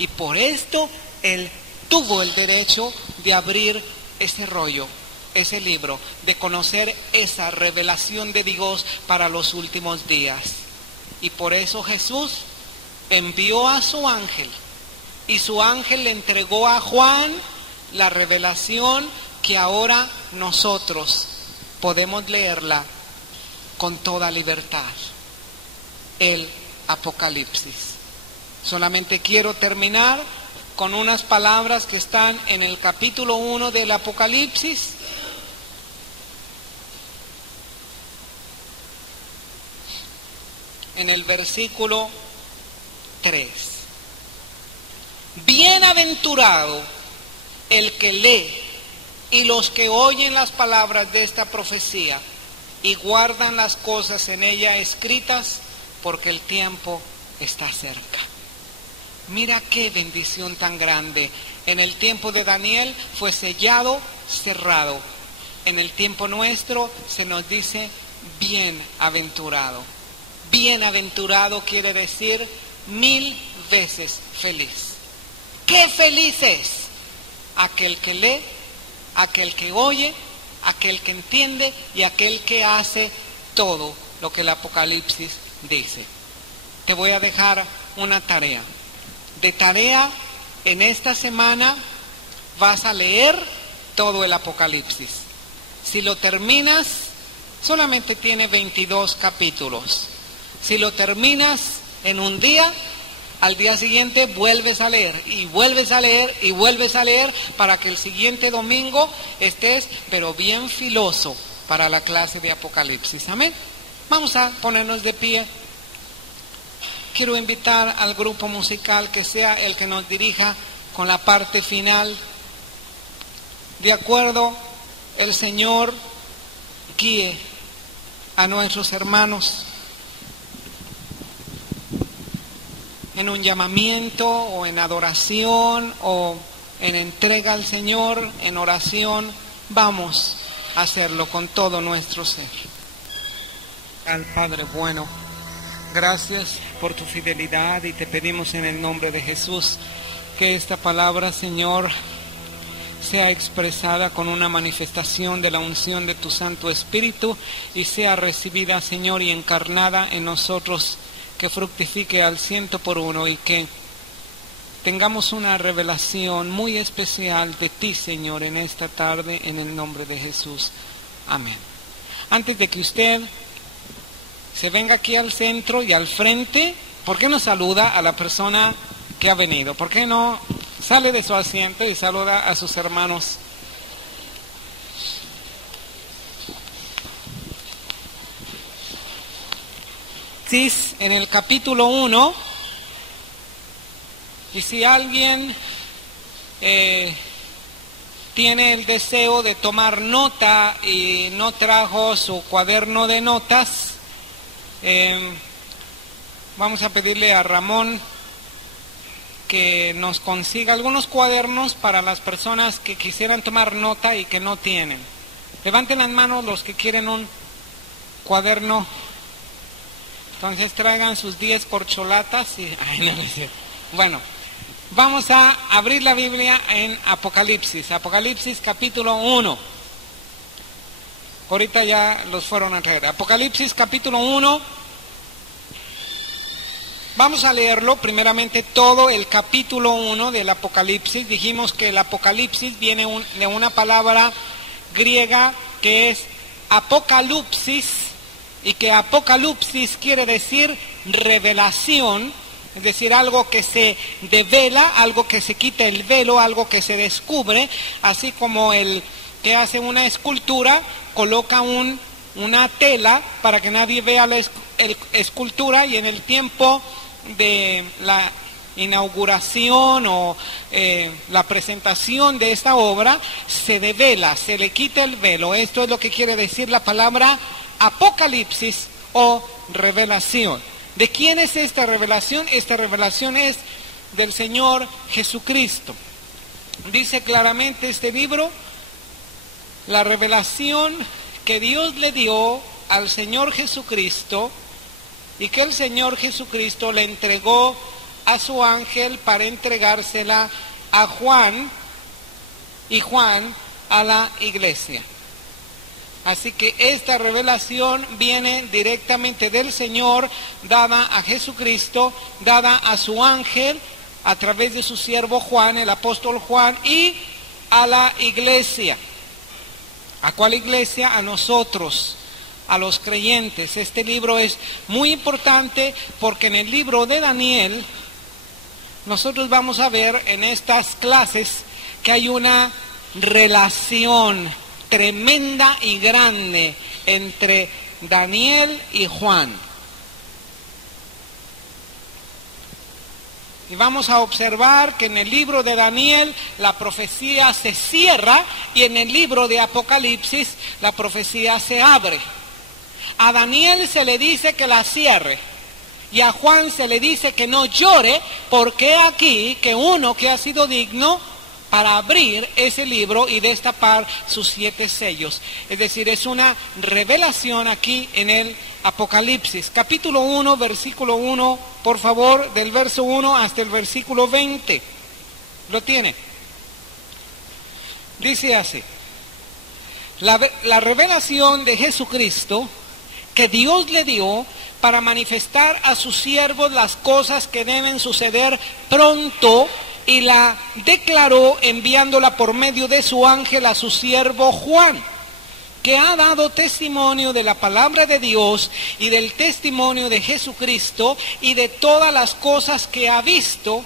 Y por esto Él tuvo el derecho de abrir ese rollo, ese libro, de conocer esa revelación de Dios para los últimos días. Y por eso Jesús envió a su ángel, y su ángel le entregó a Juan la revelación que ahora nosotros podemos leerla con toda libertad, el Apocalipsis. Solamente quiero terminar con unas palabras que están en el capítulo 1 del Apocalipsis. En el versículo 3. Bienaventurado el que lee y los que oyen las palabras de esta profecía y guardan las cosas en ella escritas, porque el tiempo está cerca. Mira qué bendición tan grande. En el tiempo de Daniel fue sellado, cerrado. En el tiempo nuestro se nos dice bienaventurado. Bienaventurado quiere decir 1000 veces feliz. ¡Qué feliz es aquel que lee, aquel que oye, aquel que entiende y aquel que hace todo lo que el Apocalipsis dice! Te voy a dejar una tarea. De tarea, en esta semana vas a leer todo el Apocalipsis. Si lo terminas, solamente tiene 22 capítulos. Si lo terminas en un día, al día siguiente vuelves a leer y vuelves a leer y vuelves a leer para que el siguiente domingo estés, pero bien filoso para la clase de Apocalipsis. Amén. Vamos a ponernos de pie. Quiero invitar al grupo musical que sea el que nos dirija con la parte final. De acuerdo, el Señor guíe a nuestros hermanos en un llamamiento o en adoración o en entrega al Señor, en oración. Vamos a hacerlo con todo nuestro ser. Al Padre bueno, gracias por tu fidelidad y te pedimos en el nombre de Jesús que esta palabra, Señor, sea expresada con una manifestación de la unción de tu Santo Espíritu y sea recibida, Señor, y encarnada en nosotros, que fructifique al 100% y que tengamos una revelación muy especial de ti, Señor, en esta tarde, en el nombre de Jesús. Amén. Antes de que usted se venga aquí al centro y al frente, ¿por qué no saluda a la persona que ha venido? ¿Por qué no sale de su asiento y saluda a sus hermanos? En el capítulo 1, y si alguien tiene el deseo de tomar nota y no trajo su cuaderno de notas, vamos a pedirle a Ramón que nos consiga algunos cuadernos para las personas que quisieran tomar nota y que no tienen. Levanten las manos los que quieren un cuaderno. Entonces traigan sus 10 corcholatas y... Bueno, vamos a abrir la Biblia en Apocalipsis. Apocalipsis capítulo 1. Ahorita ya los fueron a traer. Apocalipsis capítulo 1. Vamos a leerlo primeramente todo el capítulo 1 del Apocalipsis. Dijimos que el Apocalipsis viene de una palabra griega que es apocalipsis, y que apocalipsis quiere decir revelación, es decir, algo que se devela, algo que se quita el velo, algo que se descubre, así como el que hace una escultura coloca una tela para que nadie vea la escultura, y en el tiempo de la inauguración o la presentación de esta obra se devela, se le quita el velo. Esto es lo que quiere decir la palabra Apocalipsis o revelación. ¿De quién es esta revelación? Esta revelación es del Señor Jesucristo. Dice claramente este libro, la revelación que Dios le dio al Señor Jesucristo y que el Señor Jesucristo le entregó a su ángel para entregársela a Juan y Juan a la iglesia. Así que esta revelación viene directamente del Señor, dada a Jesucristo, dada a su ángel, a través de su siervo Juan, el apóstol Juan, y a la iglesia. ¿A cuál iglesia? A nosotros, a los creyentes. Este libro es muy importante porque en el libro de Daniel, nosotros vamos a ver en estas clases que hay una relación tremenda y grande entre Daniel y Juan. Y vamos a observar que en el libro de Daniel la profecía se cierra y en el libro de Apocalipsis la profecía se abre. A Daniel se le dice que la cierre y a Juan se le dice que no llore, porque aquí que uno que ha sido digno para abrir ese libro y destapar sus 7 sellos. Es decir, es una revelación aquí en el Apocalipsis. Capítulo 1, versículo 1, por favor, del verso 1 hasta el versículo 20. ¿Lo tiene? Dice así: la revelación de Jesucristo que Dios le dio para manifestar a sus siervos las cosas que deben suceder pronto, y la declaró enviándola por medio de su ángel a su siervo Juan, que ha dado testimonio de la palabra de Dios y del testimonio de Jesucristo y de todas las cosas que ha visto.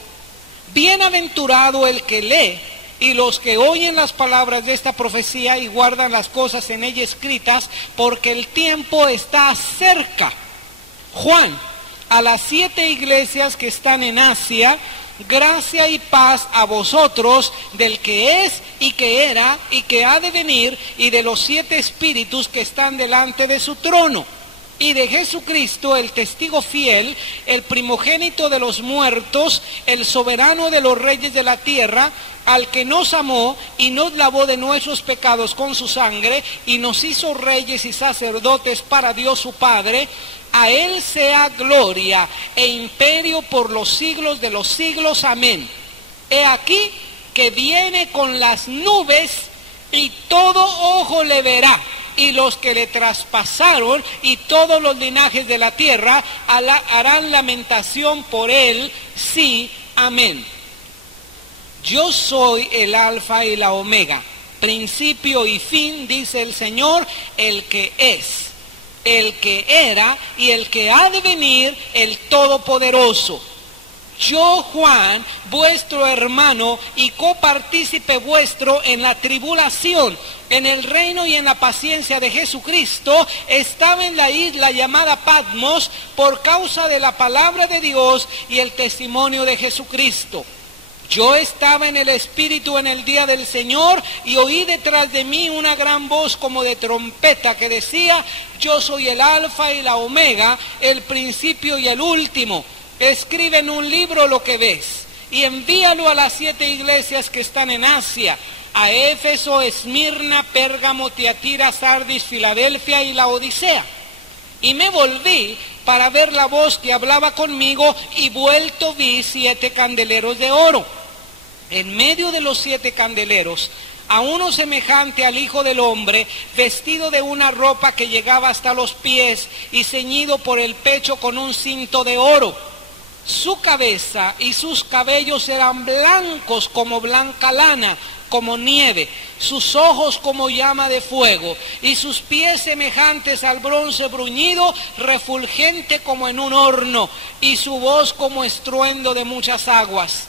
Bienaventurado el que lee y los que oyen las palabras de esta profecía y guardan las cosas en ella escritas, porque el tiempo está cerca. Juan, a las 7 iglesias que están en Asia, gracia y paz a vosotros, del que es y que era y que ha de venir, y de los 7 espíritus que están delante de su trono, y de Jesucristo, el testigo fiel, el primogénito de los muertos, el soberano de los reyes de la tierra, al que nos amó y nos lavó de nuestros pecados con su sangre, y nos hizo reyes y sacerdotes para Dios su Padre. A él sea gloria e imperio por los siglos de los siglos. Amén. He aquí que viene con las nubes, y todo ojo le verá, y los que le traspasaron y todos los linajes de la tierra harán lamentación por él. Sí, amén. Yo soy el alfa y la omega, principio y fin, dice el Señor, el que es, el que era y el que ha de venir, el Todopoderoso. Yo, Juan, vuestro hermano y copartícipe vuestro en la tribulación, en el reino y en la paciencia de Jesucristo, estaba en la isla llamada Patmos por causa de la palabra de Dios y el testimonio de Jesucristo. Yo estaba en el Espíritu en el día del Señor, y oí detrás de mí una gran voz como de trompeta que decía: yo soy el alfa y la omega, el principio y el último. Escribe en un libro lo que ves y envíalo a las 7 iglesias que están en Asia: a Éfeso, Esmirna, Pérgamo, Tiatira, Sardis, Filadelfia y la Odisea. Y me volví para ver la voz que hablaba conmigo, y vuelto vi 7 candeleros de oro. En medio de los 7 candeleros, a uno semejante al Hijo del Hombre, vestido de una ropa que llegaba hasta los pies y ceñido por el pecho con un cinto de oro. Su cabeza y sus cabellos eran blancos como blanca lana, como nieve, sus ojos como llama de fuego, y sus pies semejantes al bronce bruñido, refulgente como en un horno, y su voz como estruendo de muchas aguas.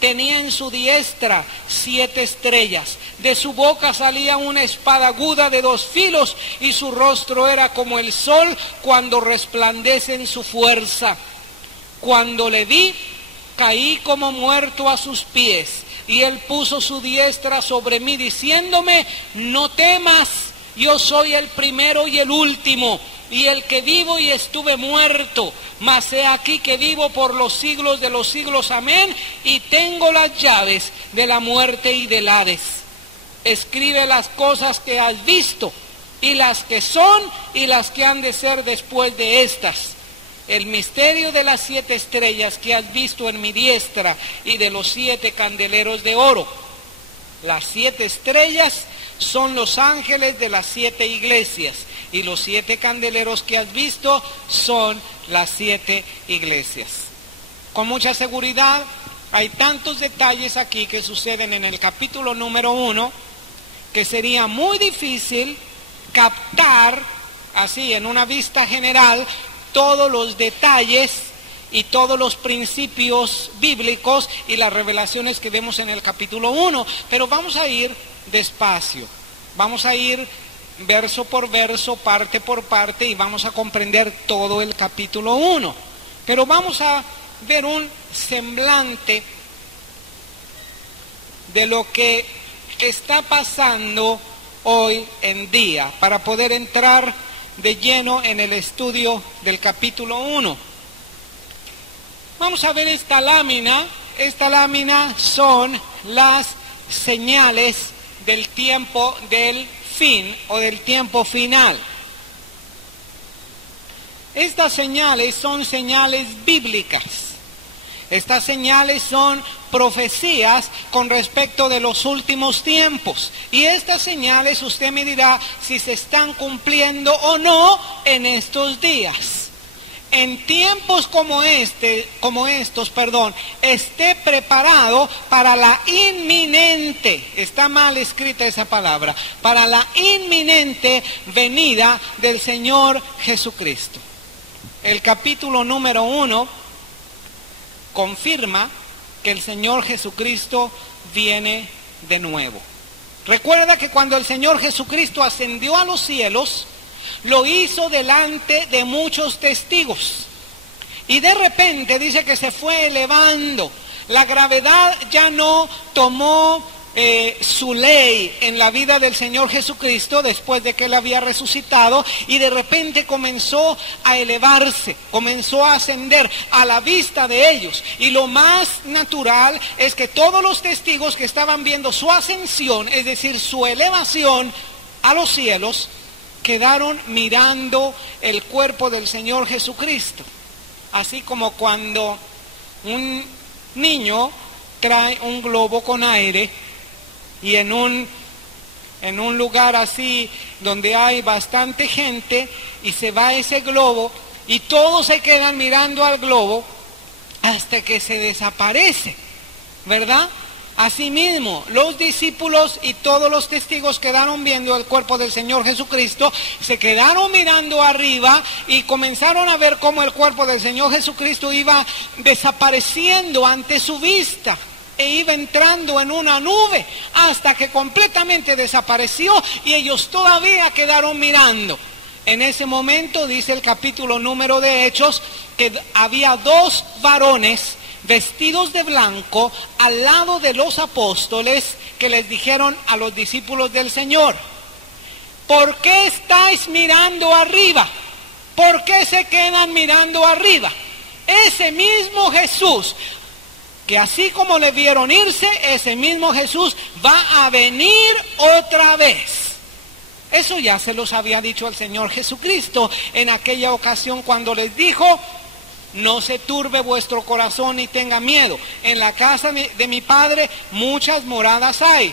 Tenía en su diestra 7 estrellas, de su boca salía una espada aguda de 2 filos, y su rostro era como el sol cuando resplandece en su fuerza. Cuando le vi, caí como muerto a sus pies, y él puso su diestra sobre mí, diciéndome: no temas, yo soy el primero y el último, y el que vivo y estuve muerto, mas he aquí que vivo por los siglos de los siglos. Amén. Y tengo las llaves de la muerte y del Hades. Escribe las cosas que has visto, y las que son, y las que han de ser después de estas. El misterio de las 7 estrellas que has visto en mi diestra y de los 7 candeleros de oro. Las 7 estrellas son los ángeles de las 7 iglesias y los 7 candeleros que has visto son las 7 iglesias. Con mucha seguridad hay tantos detalles aquí que suceden en el capítulo número 1 que sería muy difícil captar así en una vista general todos los detalles y todos los principios bíblicos y las revelaciones que vemos en el capítulo 1, pero vamos a ir despacio, vamos a ir verso por verso, parte por parte, y vamos a comprender todo el capítulo 1, pero vamos a ver un semblante de lo que está pasando hoy en día, para poder entrar de lleno en el estudio del capítulo 1. Vamos a ver esta lámina. Esta lámina son las señales del tiempo del fin o del tiempo final. Estas señales son señales bíblicas. Estas señales son profecías con respecto de los últimos tiempos. Y estas señales usted me dirá si se están cumpliendo o no en estos días. En tiempos como esté preparado para la inminente, está mal escrita esa palabra, para la inminente venida del Señor Jesucristo. El capítulo número 1 confirma que el Señor Jesucristo viene de nuevo. Recuerda que cuando el Señor Jesucristo ascendió a los cielos, lo hizo delante de muchos testigos. Y de repente dice que se fue elevando. La gravedad ya no tomó su ley en la vida del Señor Jesucristo después de que Él había resucitado, y de repente comenzó a elevarse, comenzó a ascender a la vista de ellos. Y lo más natural es que todos los testigos que estaban viendo su ascensión, es decir, su elevación a los cielos, quedaron mirando el cuerpo del Señor Jesucristo. Así como cuando un niño trae un globo con aire y en un lugar así donde hay bastante gente, y se va ese globo y todos se quedan mirando al globo hasta que se desaparece, ¿verdad? Asimismo, los discípulos y todos los testigos quedaron viendo el cuerpo del Señor Jesucristo, se quedaron mirando arriba y comenzaron a ver cómo el cuerpo del Señor Jesucristo iba desapareciendo ante su vista e iba entrando en una nube hasta que completamente desapareció, y ellos todavía quedaron mirando. En ese momento, dice el capítulo número de Hechos, que había 2 varones vestidos de blanco al lado de los apóstoles, que les dijeron a los discípulos del Señor: ¿por qué estáis mirando arriba? ¿Por qué se quedan mirando arriba? Ese mismo Jesús, que así como le vieron irse, ese mismo Jesús va a venir otra vez. Eso ya se los había dicho el Señor Jesucristo en aquella ocasión cuando les dijo: no se turbe vuestro corazón ni tenga miedo. En la casa de mi Padre muchas moradas hay.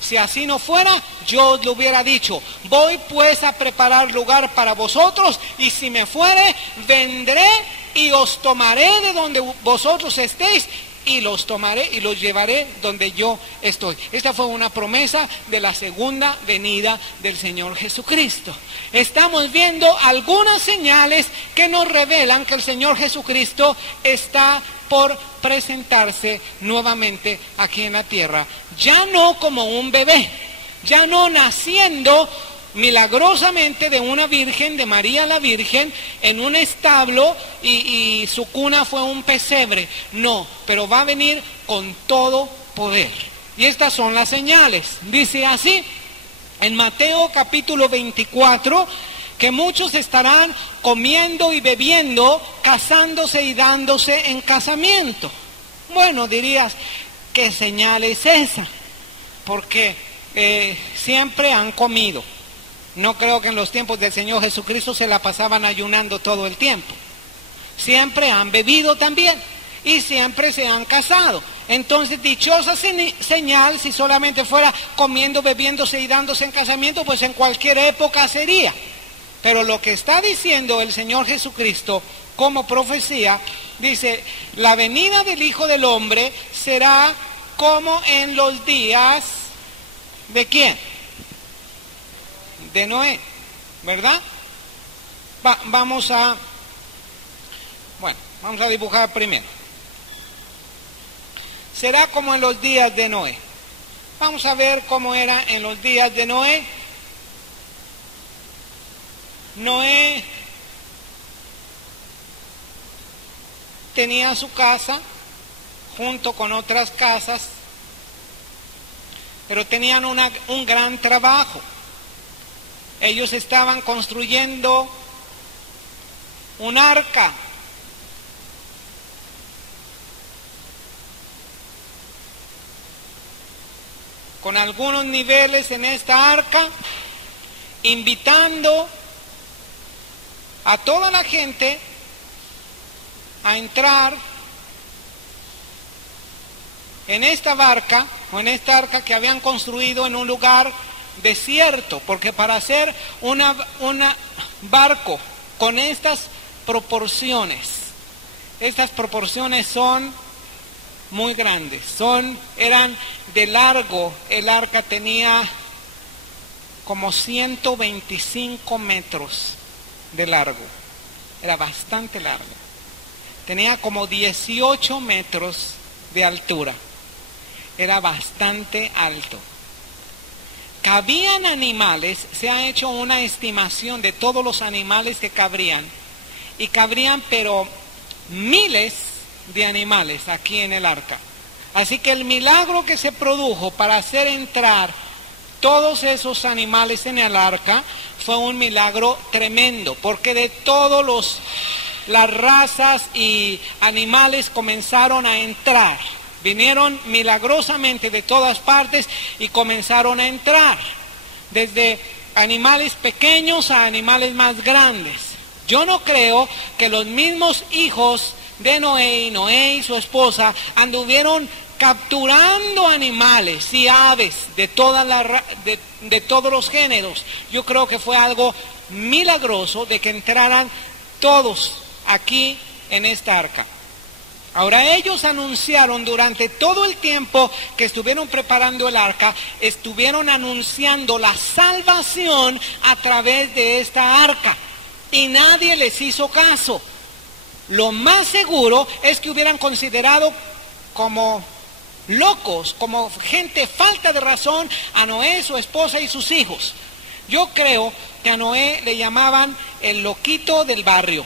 Si así no fuera, yo os lo hubiera dicho. Voy pues a preparar lugar para vosotros, y si me fuere, vendré y os tomaré de donde vosotros estéis, y los tomaré y los llevaré donde yo estoy. Esta fue una promesa de la segunda venida del Señor Jesucristo. Estamos viendo algunas señales que nos revelan que el Señor Jesucristo está por presentarse nuevamente aquí en la tierra, ya no como un bebé, ya no naciendo milagrosamente de una virgen, de María la Virgen, en un establo y su cuna fue un pesebre. No, pero va a venir con todo poder. Y estas son las señales. Dice así en Mateo capítulo 24, que muchos estarán comiendo y bebiendo, casándose y dándose en casamiento. Bueno, dirías, ¿qué señal es esa? Porque siempre han comido. No creo que en los tiempos del Señor Jesucristo se la pasaban ayunando todo el tiempo. siempre han bebido también y siempre se han casado. Entonces, dichosa señal si solamente fuera comiendo, bebiéndose y dándose en casamiento, pues en cualquier época sería. Pero lo que está diciendo el Señor Jesucristo como profecía, dice, la venida del Hijo del Hombre será como en los días ¿de quién? De Noé, ¿verdad? Vamos a dibujar primero. Será como en los días de Noé. Vamos a ver cómo era en los días de Noé. Noé tenía su casa junto con otras casas, pero tenían un gran trabajo. Ellos estaban construyendo un arca. Con algunos niveles en esta arca, invitando a toda la gente a entrar en esta barca o en esta arca que habían construido en un lugar desierto, porque para hacer un barco con estas proporciones son muy grandes, eran de largo, el arca tenía como 125 metros de largo, era bastante largo, tenía como 18 metros de altura, era bastante alto. Cabían animales, se ha hecho una estimación de todos los animales que cabrían, y cabrían pero miles de animales aquí en el arca. Así que el milagro que se produjo para hacer entrar todos esos animales en el arca fue un milagro tremendo, porque de todas las razas y animales comenzaron a entrar. Vinieron milagrosamente de todas partes y comenzaron a entrar, desde animales pequeños a animales más grandes. Yo no creo que los mismos hijos de Noé y su esposa anduvieron capturando animales y aves de todos los géneros. Yo creo que fue algo milagroso de que entraran todos aquí en esta arca. Ahora ellos anunciaron durante todo el tiempo que estuvieron preparando el arca, estuvieron anunciando la salvación a través de esta arca y nadie les hizo caso. Lo más seguro es que hubieran considerado como locos, como gente falta de razón a Noé, su esposa y sus hijos. Yo creo que a Noé le llamaban el loquito del barrio,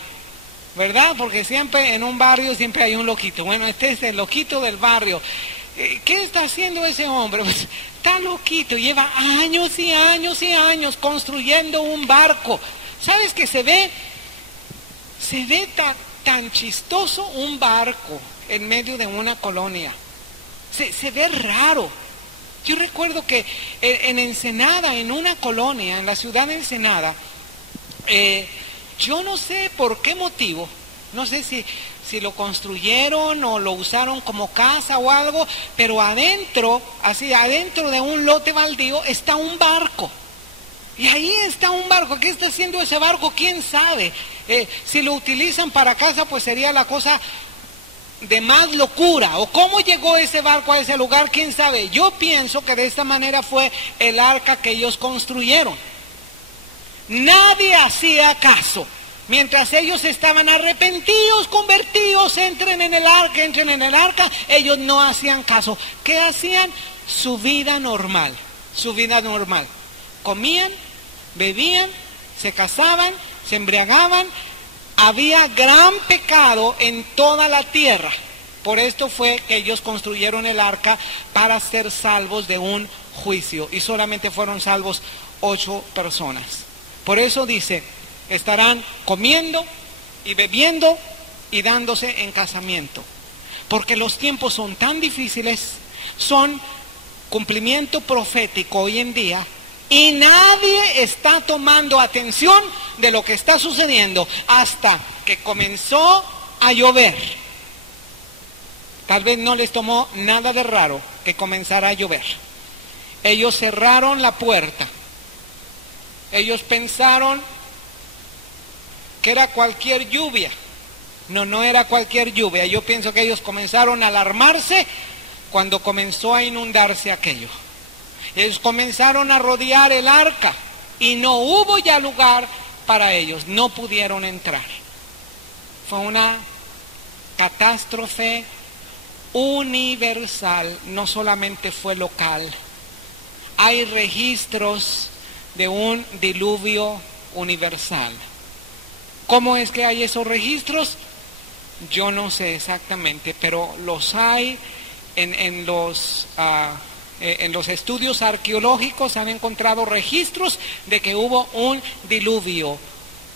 ¿verdad? Porque siempre en un barrio siempre hay un loquito. Bueno, este es el loquito del barrio. ¿Qué está haciendo ese hombre? Pues, está loquito, lleva años y años y años construyendo un barco. ¿Sabes que se ve tan chistoso un barco en medio de una colonia? Se ve raro. Yo recuerdo que en Ensenada, en una colonia, en la ciudad de Ensenada, yo no sé por qué motivo, no sé si lo construyeron o lo usaron como casa o algo, pero adentro de un lote baldío está un barco. Y ahí está un barco. ¿Qué está haciendo ese barco? ¿Quién sabe? Si lo utilizan para casa, pues sería la cosa de más locura. ¿O cómo llegó ese barco a ese lugar? ¿Quién sabe? Yo pienso que de esta manera fue el arca que ellos construyeron. Nadie hacía caso. Mientras ellos estaban arrepentidos, convertidos, entren en el arca, ellos no hacían caso. ¿Qué hacían? Su vida normal. Comían, bebían, se casaban, se embriagaban. Había gran pecado en toda la tierra. Por esto fue que ellos construyeron el arca para ser salvos de un juicio. Y solamente fueron salvos 8 personas. Por eso dice, estarán comiendo y bebiendo y dándose en casamiento. Porque los tiempos son tan difíciles, son cumplimiento profético hoy en día, y nadie está tomando atención de lo que está sucediendo hasta que comenzó a llover. Tal vez no les tomó nada de raro que comenzara a llover. Ellos cerraron la puerta. Ellos pensaron que era cualquier lluvia. No era cualquier lluvia. Yo pienso que ellos comenzaron a alarmarse cuando comenzó a inundarse aquello. Ellos comenzaron a rodear el arca y no hubo ya lugar para ellos. No pudieron entrar. Fue una catástrofe universal, no solamente fue local. Hay registros de un diluvio universal. ¿Cómo es que hay esos registros? Yo no sé exactamente, pero los hay en los estudios arqueológicos. Han encontrado registros de que hubo un diluvio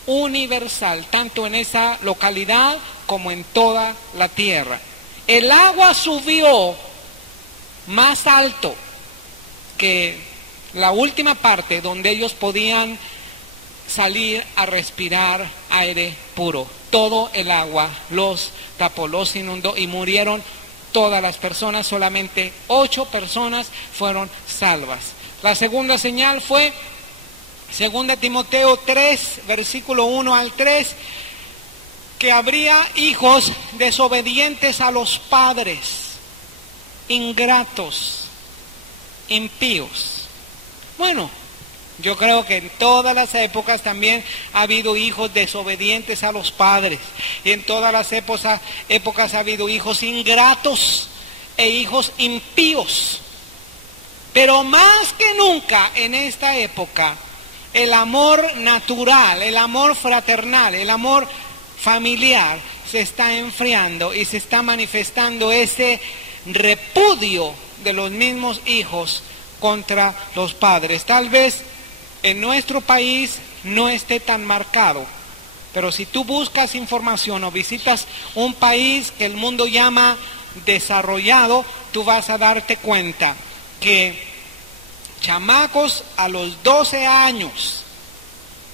universal, tanto en esa localidad como en toda la tierra. El agua subió más alto que la última parte donde ellos podían salir a respirar aire puro. Todo el agua los tapó, los inundó y murieron todas las personas. Solamente 8 personas fueron salvas. La segunda señal fue 2 Timoteo 3, versículo 1 al 3, que habría hijos desobedientes a los padres, ingratos, impíos. Bueno, yo creo que en todas las épocas también ha habido hijos desobedientes a los padres. Y en todas las épocas ha habido hijos ingratos e hijos impíos. Pero más que nunca en esta época, el amor natural, el amor fraternal, el amor familiar se está enfriando y se está manifestando ese repudio de los mismos hijos contra los padres. Tal vez en nuestro país no esté tan marcado, pero si tú buscas información o visitas un país que el mundo llama desarrollado, tú vas a darte cuenta que chamacos a los 12 años,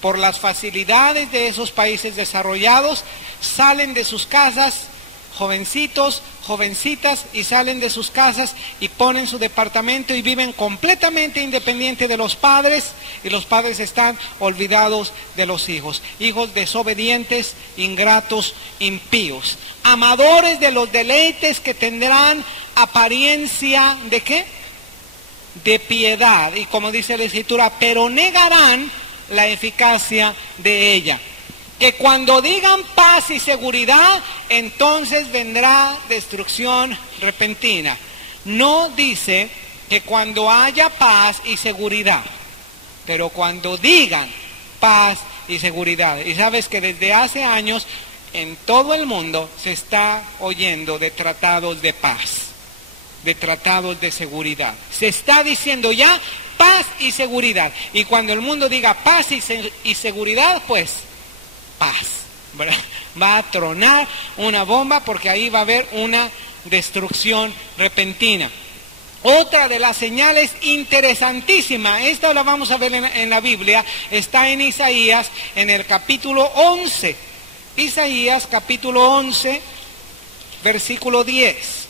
por las facilidades de esos países desarrollados, salen de sus casas, jovencitos, jovencitas, y salen de sus casas y ponen su departamento y viven completamente independientes de los padres, y los padres están olvidados de los hijos. Hijos desobedientes, ingratos, impíos, amadores de los deleites que tendrán apariencia ¿de qué? De piedad, y como dice la Escritura, pero negarán la eficacia de ella. Que cuando digan paz y seguridad, entonces vendrá destrucción repentina. No dice que cuando haya paz y seguridad, pero cuando digan paz y seguridad. Y sabes que desde hace años en todo el mundo se está oyendo de tratados de paz, de tratados de seguridad. Se está diciendo ya paz y seguridad. Y cuando el mundo diga paz y seguridad, pues paz, ¿verdad? Va a tronar una bomba, porque ahí va a haber una destrucción repentina. Otra de las señales interesantísima, esta la vamos a ver en la Biblia, está en Isaías, en el capítulo 11. Isaías capítulo 11, versículo 10.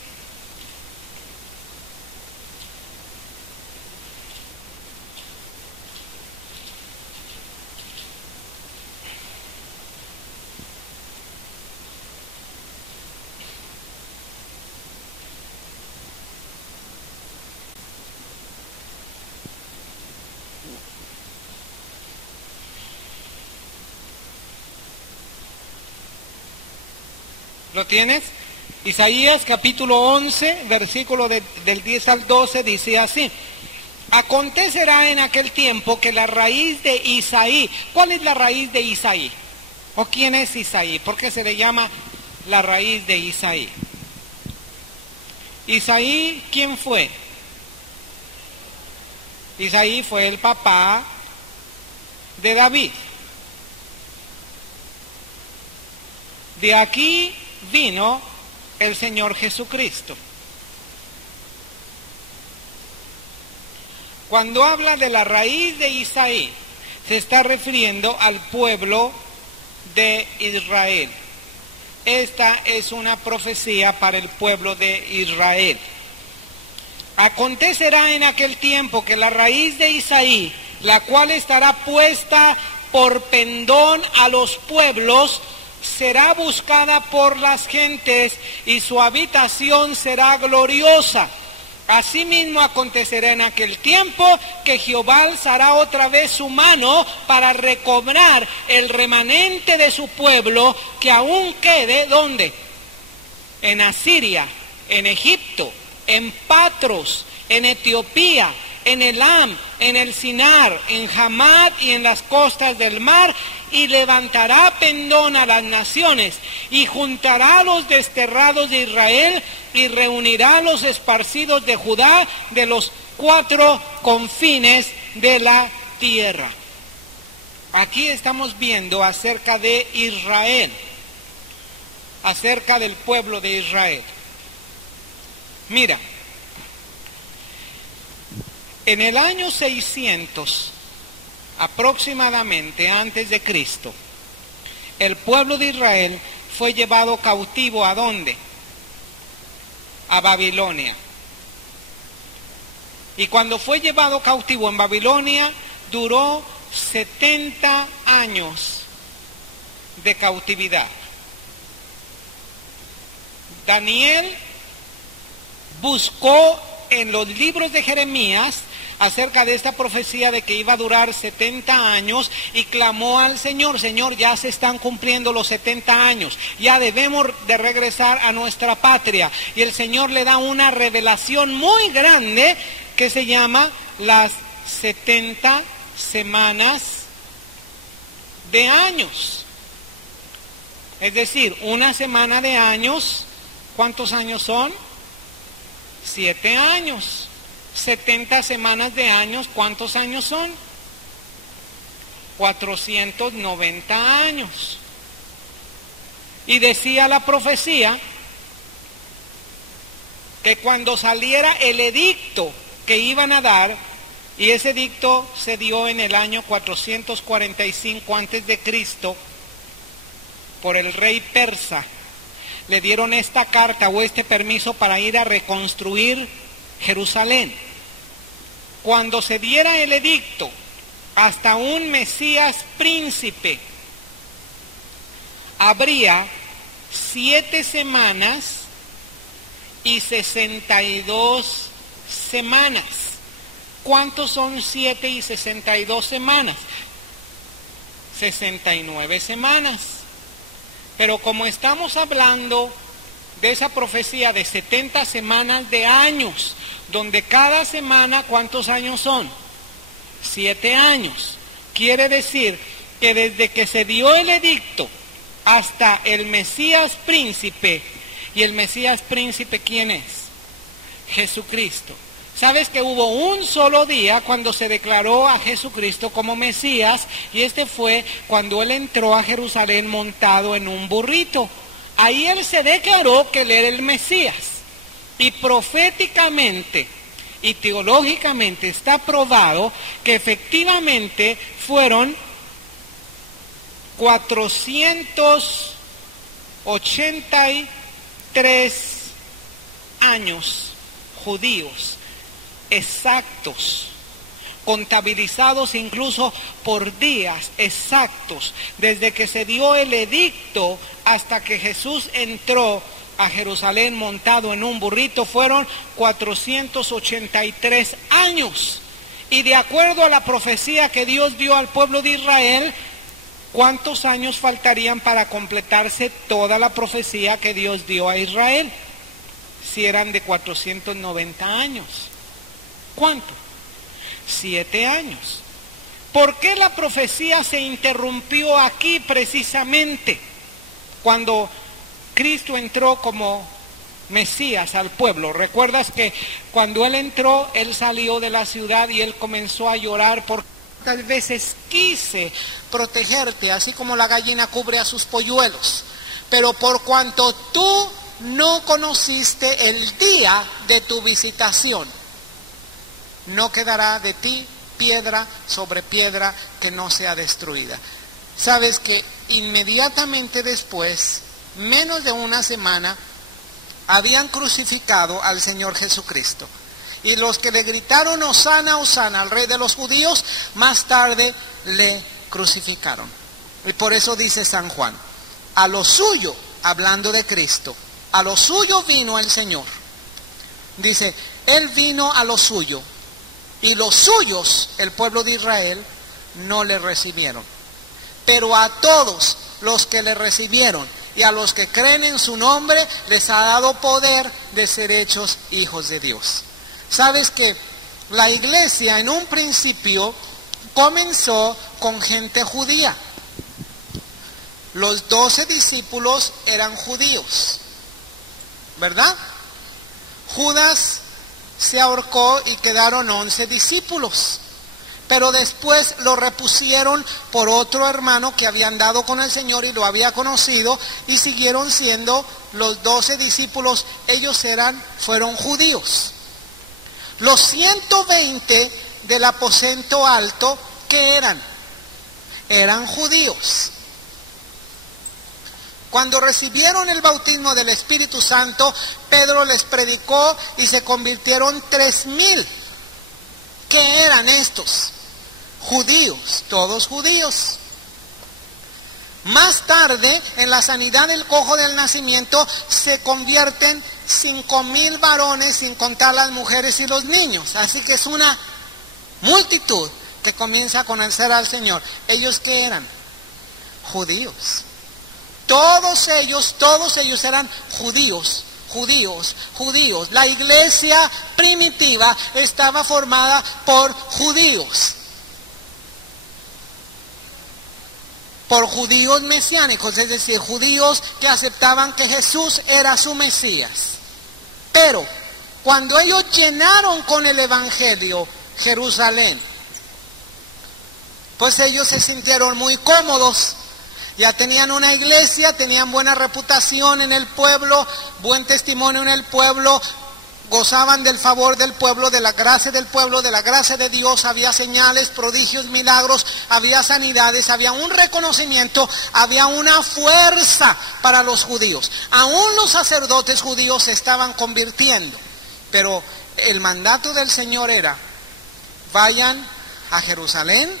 ¿Lo tienes? Isaías capítulo 11, versículo del 10 al 12, dice así: acontecerá en aquel tiempo que la raíz de Isaí. ¿Cuál es la raíz de Isaí? ¿O quién es Isaí? ¿Por qué se le llama la raíz de Isaí? Isaí, ¿quién fue? Isaí fue el papá de David. De aquí vino el Señor Jesucristo. Cuando habla de la raíz de Isaí, se está refiriendo al pueblo de Israel. esta es una profecía para el pueblo de Israel. Acontecerá en aquel tiempo que la raíz de Isaí, la cual estará puesta por pendón a los pueblos, será buscada por las gentes y su habitación será gloriosa. Asimismo acontecerá en aquel tiempo que Jehová alzará otra vez su mano para recobrar el remanente de su pueblo que aún quede, ¿dónde? En Asiria, en Egipto, en Patros, en Etiopía, en Elam, en el Sinar, en Hamad y en las costas del mar, y levantará pendón a las naciones, y juntará a los desterrados de Israel, y reunirá a los esparcidos de Judá de los 4 confines de la tierra. Aquí estamos viendo acerca de Israel, acerca del pueblo de Israel. Mira, en el año 600, aproximadamente antes de Cristo, el pueblo de Israel fue llevado cautivo ¿a dónde? A Babilonia. Y cuando fue llevado cautivo en Babilonia, duró 70 años de cautividad. Daniel buscó en los libros de Jeremías acerca de esta profecía de que iba a durar 70 años y clamó al Señor: Señor, ya se están cumpliendo los 70 años, ya debemos de regresar a nuestra patria. Y el Señor le da una revelación muy grande que se llama las 70 semanas de años. Es decir, una semana de años, ¿cuántos años son? 7 años. 70 semanas de años, ¿cuántos años son? 490 años. Y decía la profecía que cuando saliera el edicto que iban a dar, y ese edicto se dio en el año 445 antes de Cristo por el rey persa, le dieron esta carta o este permiso para ir a reconstruir Jerusalén. Cuando se diera el edicto, hasta un Mesías príncipe, habría 7 semanas y 62 semanas. ¿Cuántos son 7 y 62 semanas? 69 semanas. Pero como estamos hablando de esa profecía de 70 semanas de años, donde cada semana, ¿cuántos años son? 7 años. Quiere decir que desde que se dio el edicto hasta el Mesías príncipe, ¿y el Mesías príncipe quién es? Jesucristo. ¿Sabes que hubo un solo día cuando se declaró a Jesucristo como Mesías? Y este fue cuando él entró a Jerusalén montado en un burrito. Ahí él se declaró que él era el Mesías. Y proféticamente y teológicamente está probado que efectivamente fueron 483 años judíos exactos, contabilizados incluso por días exactos, desde que se dio el edicto hasta que Jesús entró a Jerusalén montado en un burrito, fueron 483 años. Y de acuerdo a la profecía que Dios dio al pueblo de Israel, ¿cuántos años faltarían para completarse toda la profecía que Dios dio a Israel? Si eran de 490 años. ¿Cuánto? 7 años. ¿Por qué la profecía se interrumpió aquí precisamente cuando Cristo entró como Mesías al pueblo? ¿Recuerdas que cuando él entró, él salió de la ciudad y él comenzó a llorar porque tal veces quise protegerte, así como la gallina cubre a sus polluelos? Pero por cuanto tú no conociste el día de tu visitación, no quedará de ti piedra sobre piedra que no sea destruida. Sabes que inmediatamente después menos de una semana, habían crucificado al Señor Jesucristo. Y los que le gritaron Hosana, Hosana al Rey de los Judíos, más tarde le crucificaron. Y por eso dice San Juan, a lo suyo, hablando de Cristo, a lo suyo vino el Señor. Dice, Él vino a lo suyo, y los suyos, el pueblo de Israel, no le recibieron. Pero a todos los que le recibieron y a los que creen en su nombre, les ha dado poder de ser hechos hijos de Dios. Sabes que la iglesia en un principio comenzó con gente judía. Los 12 discípulos eran judíos, ¿verdad? Judas se ahorcó y quedaron 11 discípulos. Pero después lo repusieron por otro hermano que había andado con el Señor y lo había conocido, y siguieron siendo los 12 discípulos. Ellos fueron judíos. Los 120 del aposento alto, ¿qué eran? Eran judíos. Cuando recibieron el bautismo del Espíritu Santo, Pedro les predicó y se convirtieron 3,000. ¿Qué eran estos? Judíos, todos judíos. Más tarde, en la sanidad del cojo del nacimiento, se convierten 5,000 varones, sin contar las mujeres y los niños. Así que es una multitud que comienza a conocer al Señor. ¿Ellos qué eran? Judíos. Todos ellos eran judíos. La iglesia primitiva estaba formada por judíos. Por judíos mesiánicos, es decir, judíos que aceptaban que Jesús era su Mesías. Pero cuando ellos llenaron con el Evangelio Jerusalén, pues ellos se sintieron muy cómodos. Ya tenían una iglesia, tenían buena reputación en el pueblo, buen testimonio en el pueblo, gozaban del favor del pueblo, de la gracia del pueblo, de la gracia de Dios. Había señales, prodigios, milagros, había sanidades, había un reconocimiento, había una fuerza para los judíos. Aún los sacerdotes judíos se estaban convirtiendo, pero el mandato del Señor era, vayan a Jerusalén,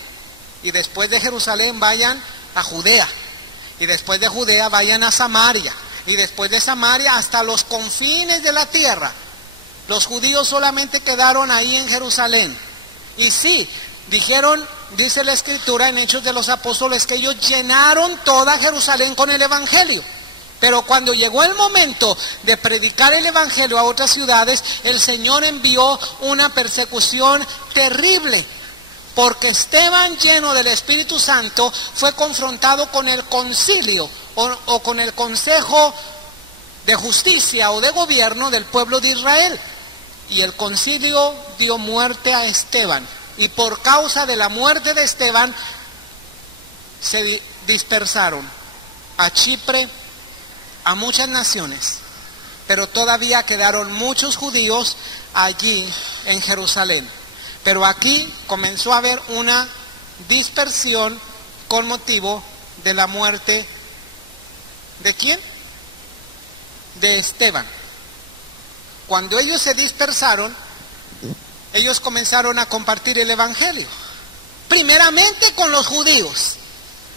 y después de Jerusalén vayan a Judea, y después de Judea vayan a Samaria, y después de Samaria hasta los confines de la tierra. Los judíos solamente quedaron ahí en Jerusalén. Y sí, dijeron, dice la Escritura en Hechos de los Apóstoles, que ellos llenaron toda Jerusalén con el Evangelio. Pero cuando llegó el momento de predicar el Evangelio a otras ciudades, el Señor envió una persecución terrible. Porque Esteban, lleno del Espíritu Santo, fue confrontado con el concilio o con el consejo de justicia o de gobierno del pueblo de Israel. Y el concilio dio muerte a Esteban. Y por causa de la muerte de Esteban, se dispersaron a Chipre, a muchas naciones. Pero todavía quedaron muchos judíos allí en Jerusalén. Pero aquí comenzó a haber una dispersión con motivo de la muerte ¿de quién? De Esteban. Cuando ellos se dispersaron, ellos comenzaron a compartir el Evangelio, primeramente con los judíos.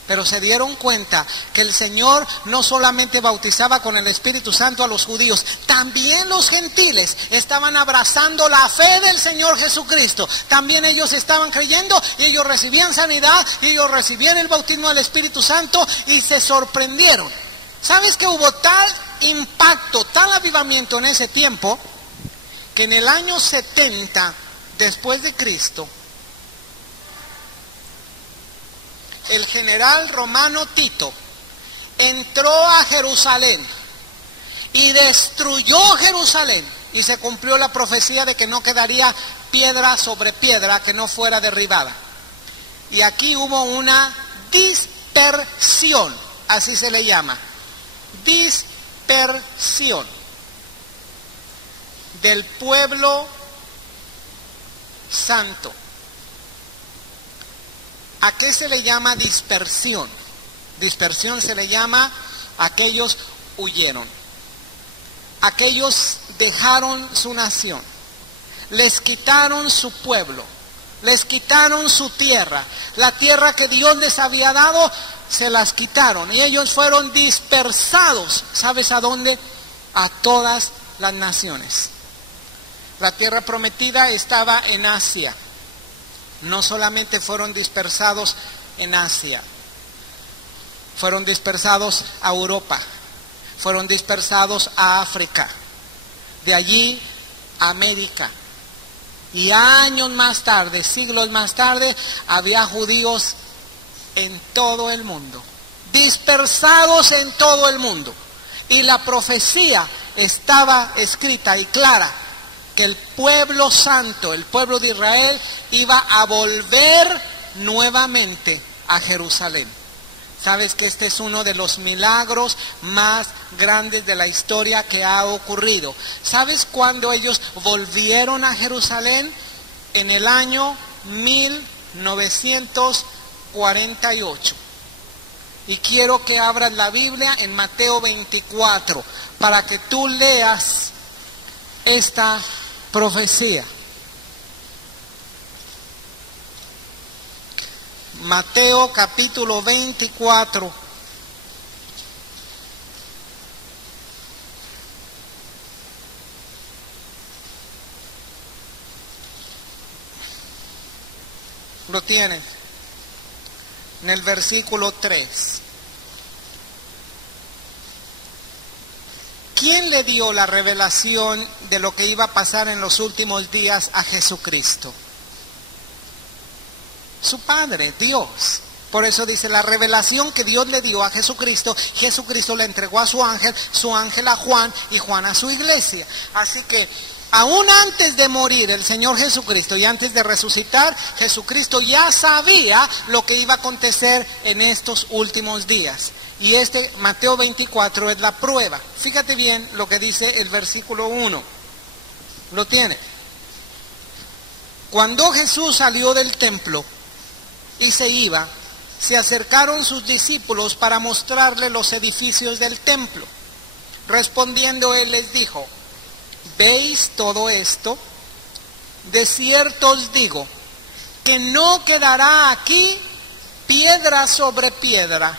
Pero se dieron cuenta que el Señor no solamente bautizaba con el Espíritu Santo a los judíos, también los gentiles estaban abrazando la fe del Señor Jesucristo. También ellos estaban creyendo y ellos recibían sanidad y ellos recibían el bautismo del Espíritu Santo y se sorprendieron. ¿Sabes que hubo tal impacto, tal avivamiento en ese tiempo, que en el año 70 después de Cristo, el general romano Tito entró a Jerusalén y destruyó Jerusalén, y se cumplió la profecía de que no quedaría piedra sobre piedra que no fuera derribada. Y aquí hubo una dispersión, así se le llama, dispersión del pueblo santo. ¿A qué se le llama dispersión? Dispersión se le llama a aquellos huyeron. Aquellos dejaron su nación, les quitaron su pueblo, les quitaron su tierra, la tierra que Dios les había dado, se las quitaron y ellos fueron dispersados. ¿Sabes a dónde? A todas las naciones. La tierra prometida estaba en Asia. No solamente fueron dispersados en Asia, fueron dispersados a Europa, fueron dispersados a África, de allí a América. Y años más tarde, siglos más tarde, había judíos en todo el mundo, dispersados en todo el mundo. Y la profecía estaba escrita y clara, que el pueblo santo, el pueblo de Israel, iba a volver nuevamente a Jerusalén. Sabes que este es uno de los milagros más grandes de la historia que ha ocurrido. ¿Sabes cuándo ellos volvieron a Jerusalén? En el año 1948. Y quiero que abras la Biblia en Mateo 24 para que tú leas esta profecía. Mateo capítulo 24. Lo tienes. En el versículo 3. ¿Quién le dio la revelación de lo que iba a pasar en los últimos días a Jesucristo? Su Padre, Dios. Por eso dice, la revelación que Dios le dio a Jesucristo, Jesucristo le entregó a su ángel a Juan y Juan a su iglesia. Así que, aún antes de morir el Señor Jesucristo y antes de resucitar, Jesucristo ya sabía lo que iba a acontecer en estos últimos días. Y este Mateo 24 es la prueba. Fíjate bien lo que dice el versículo 1. ¿Lo tiene? Cuando Jesús salió del templo y se iba, se acercaron sus discípulos para mostrarle los edificios del templo. Respondiendo él les dijo: ¿veis todo esto? De cierto os digo que no quedará aquí piedra sobre piedra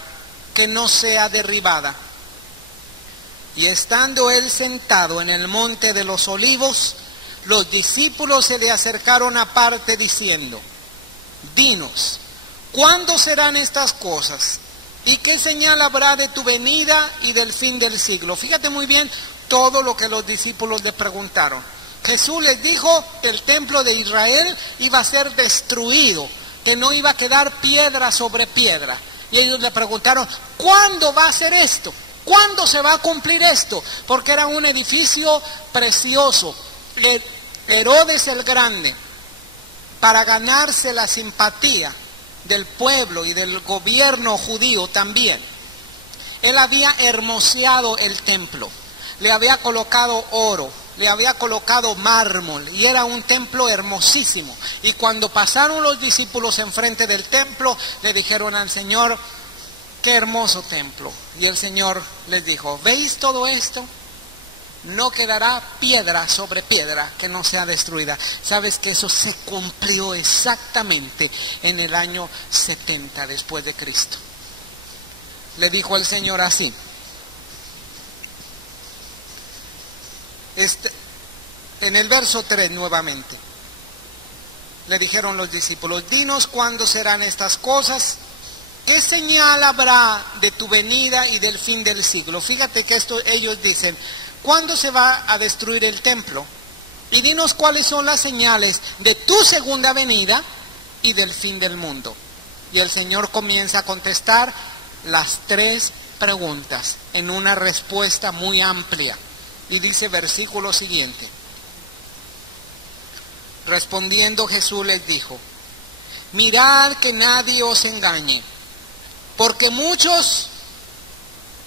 que no sea derribada. Y estando él sentado en el monte de los olivos, los discípulos se le acercaron aparte diciendo: dinos, ¿cuándo serán estas cosas? ¿Y qué señal habrá de tu venida y del fin del siglo? Fíjate muy bien todo lo que los discípulos le preguntaron. Jesús les dijo que el templo de Israel iba a ser destruido, que no iba a quedar piedra sobre piedra. Y ellos le preguntaron, ¿cuándo va a ser esto? ¿Cuándo se va a cumplir esto? Porque era un edificio precioso. Herodes el Grande, para ganarse la simpatía del pueblo y del gobierno judío también, él había hermoseado el templo. Le había colocado oro, le había colocado mármol, y era un templo hermosísimo. Y cuando pasaron los discípulos enfrente del templo, le dijeron al Señor: qué hermoso templo. Y el Señor les dijo: ¿veis todo esto? No quedará piedra sobre piedra que no sea destruida. ¿Sabes que eso se cumplió exactamente en el año 70 después de Cristo? Le dijo el Señor así. En el verso 3 nuevamente, le dijeron los discípulos: dinos cuándo serán estas cosas, qué señal habrá de tu venida y del fin del siglo. Fíjate que ellos dicen: ¿cuándo se va a destruir el templo? Y dinos cuáles son las señales de tu segunda venida y del fin del mundo. Y el Señor comienza a contestar las tres preguntas en una respuesta muy amplia. Y dice versículo siguiente: respondiendo Jesús les dijo: mirad que nadie os engañe, porque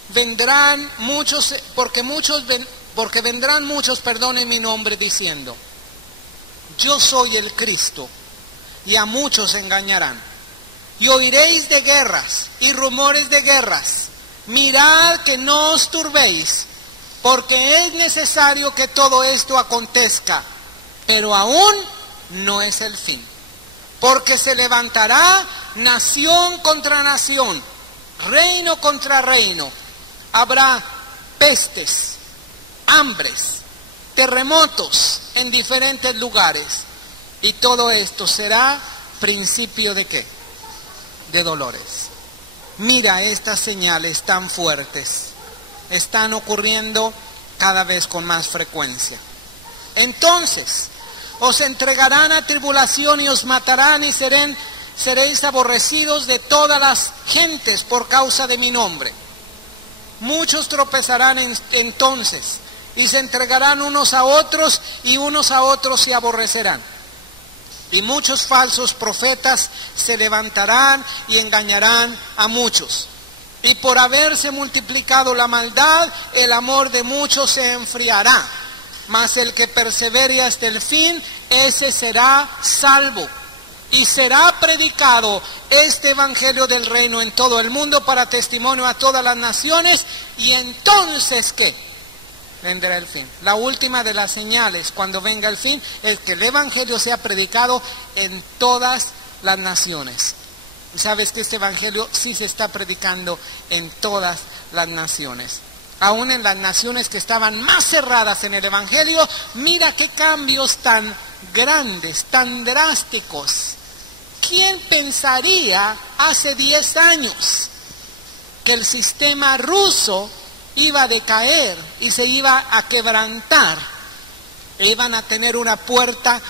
vendrán muchos en mi nombre diciendo: yo soy el Cristo, y a muchos engañarán. Y oiréis de guerras y rumores de guerras. mirad que no os turbéis, porque es necesario que todo esto acontezca, pero aún no es el fin. Porque se levantará nación contra nación, reino contra reino. Habrá pestes, hambres, terremotos en diferentes lugares. Y todo esto será principio ¿de qué? De dolores. Mira estas señales tan fuertes. Están ocurriendo cada vez con más frecuencia. Entonces, os entregarán a tribulación y os matarán y seréis aborrecidos de todas las gentes por causa de mi nombre. Muchos tropezarán entonces y se entregarán unos a otros y unos a otros se aborrecerán. Y muchos falsos profetas se levantarán y engañarán a muchos. Y por haberse multiplicado la maldad, el amor de muchos se enfriará. Mas el que persevere hasta el fin, ese será salvo. Y será predicado este evangelio del reino en todo el mundo para testimonio a todas las naciones. Y entonces, ¿qué? Vendrá el fin. La última de las señales cuando venga el fin es que el evangelio sea predicado en todas las naciones. Y sabes que este evangelio sí se está predicando en todas las naciones. Aún en las naciones que estaban más cerradas en el evangelio, mira qué cambios tan grandes, tan drásticos. ¿Quién pensaría hace 10 años que el sistema ruso iba a decaer y se iba a quebrantar? Iban a tener una puerta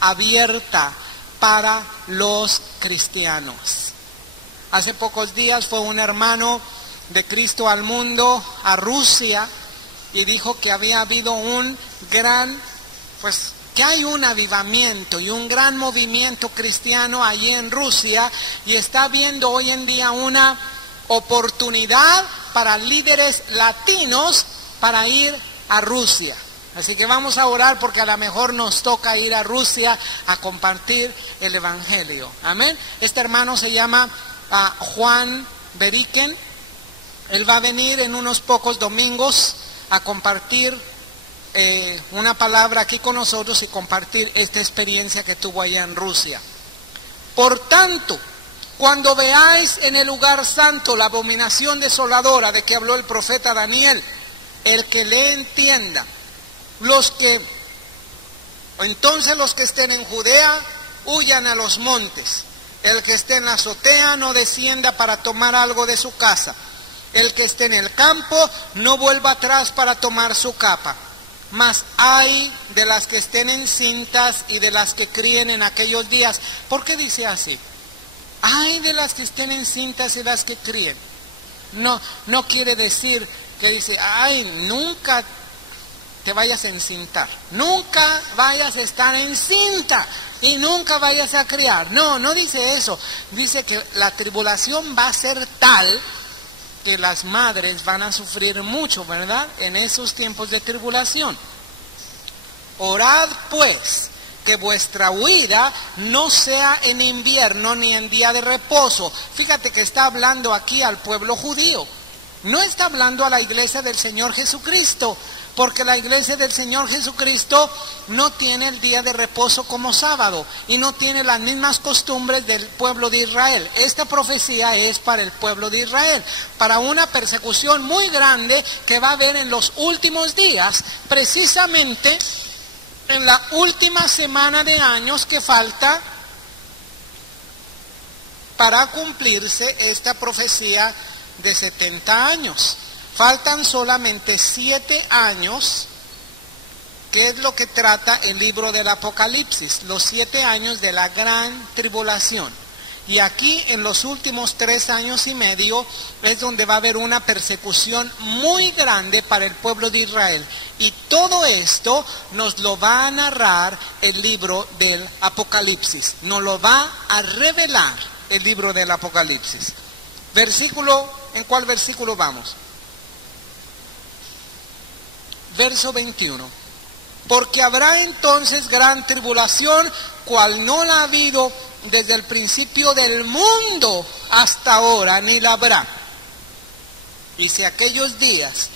abierta para los cristianos. Hace pocos días fue un hermano de Cristo al mundo, a Rusia, y dijo que había habido un gran, que hay un avivamiento y un gran movimiento cristiano allí en Rusia, y está habiendo hoy en día una oportunidad para líderes latinos para ir a Rusia. Así que vamos a orar porque a lo mejor nos toca ir a Rusia a compartir el evangelio. Amén. Este hermano se llama Juan Beriken. Él va a venir en unos pocos domingos a compartir una palabra aquí con nosotros y compartir esta experiencia que tuvo allá en Rusia. Por tanto, cuando veáis en el lugar santo la abominación desoladora de que habló el profeta Daniel, el que le entienda, entonces los que estén en Judea huyan a los montes. El que esté en la azotea no descienda para tomar algo de su casa. El que esté en el campo no vuelva atrás para tomar su capa. Mas ay de las que estén encintas y de las que críen en aquellos días. ¿Por qué dice así? Ay de las que estén encintas y las que críen. No quiere decir que dice, ay, nunca te vayas a encintar. Nunca vayas a estar encinta y nunca vayas a criar. No dice eso. Dice que la tribulación va a ser tal que las madres van a sufrir mucho, ¿verdad? En esos tiempos de tribulación. Orad pues que vuestra huida no sea en invierno ni en día de reposo. Fíjate que está hablando aquí al pueblo judío. No está hablando a la iglesia del Señor Jesucristo, porque la iglesia del Señor Jesucristo no tiene el día de reposo como sábado y no tiene las mismas costumbres del pueblo de Israel. Esta profecía es para el pueblo de Israel, para una persecución muy grande que va a haber en los últimos días, precisamente en la última semana de años que falta para cumplirse esta profecía de 70 años. Faltan solamente 7 años, que es lo que trata el libro del Apocalipsis, los 7 años de la gran tribulación. Y aquí en los últimos 3 años y medio es donde va a haber una persecución muy grande para el pueblo de Israel. Y todo esto nos lo va a narrar el libro del Apocalipsis, nos lo va a revelar el libro del Apocalipsis. ¿En cuál versículo vamos? Verso 21. Porque habrá entonces gran tribulación, cual no la ha habido desde el principio del mundo hasta ahora, ni la habrá. Y si aquellos días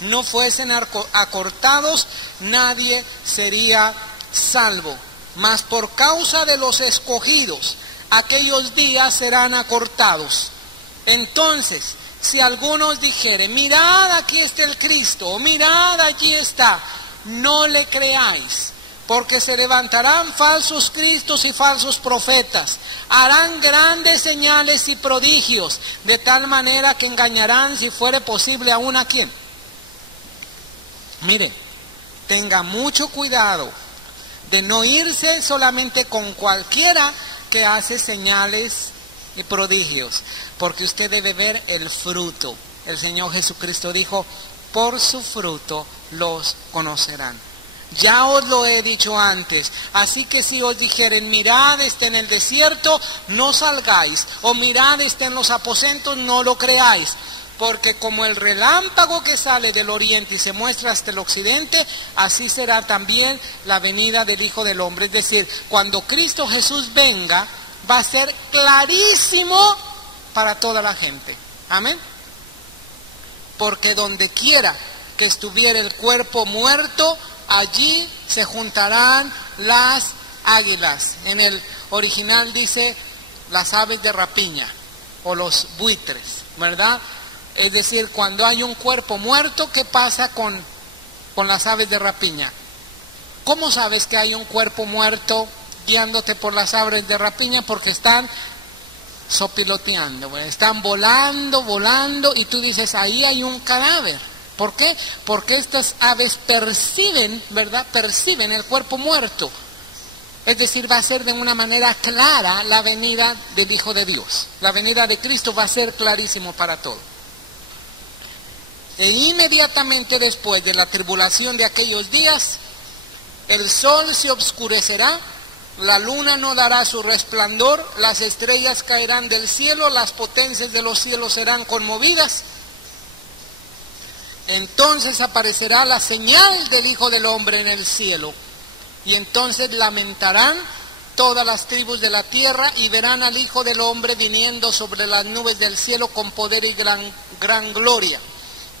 no fuesen acortados, nadie sería salvo. Mas por causa de los escogidos, aquellos días serán acortados. Entonces, si algunos dijeren, mirad, aquí está el Cristo, o mirad, allí está, no le creáis, porque se levantarán falsos cristos y falsos profetas, harán grandes señales y prodigios, de tal manera que engañarán, si fuere posible, aún a quién. Mire, tenga mucho cuidado de no irse solamente con cualquiera que hace señales y prodigios, porque usted debe ver el fruto. El Señor Jesucristo dijo, por su fruto los conocerán. Ya os lo he dicho antes, así que si os dijeren, mirad, está en el desierto, no salgáis, o mirad, está en los aposentos, no lo creáis. Porque como el relámpago que sale del oriente y se muestra hasta el occidente, así será también la venida del Hijo del Hombre. Es decir, cuando Cristo Jesús venga, va a ser clarísimo para toda la gente. Amén. Porque donde quiera que estuviera el cuerpo muerto, allí se juntarán las águilas. En el original dice las aves de rapiña o los buitres, ¿verdad? Es decir, cuando hay un cuerpo muerto, ¿qué pasa con las aves de rapiña? ¿Cómo sabes que hay un cuerpo muerto guiándote por las aves de rapiña? Porque están sopiloteando, están volando, y tú dices, ahí hay un cadáver. ¿Por qué? Porque estas aves perciben, ¿verdad? Perciben el cuerpo muerto. Es decir, va a ser de una manera clara la venida del Hijo de Dios. La venida de Cristo va a ser clarísimo para todos. E inmediatamente después de la tribulación de aquellos días, el sol se oscurecerá, la luna no dará su resplandor, las estrellas caerán del cielo, las potencias de los cielos serán conmovidas. Entonces aparecerá la señal del Hijo del Hombre en el cielo, y entonces lamentarán todas las tribus de la tierra y verán al Hijo del Hombre viniendo sobre las nubes del cielo con poder y gran gloria.